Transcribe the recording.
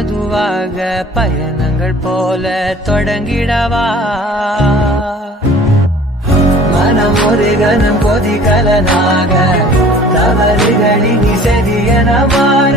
மெதுவாக பயணங்கள் போல தொடங்கிடவா மனம் ஒரு கணம் கொதிகலனாக தவறுகளின் செதியன மாற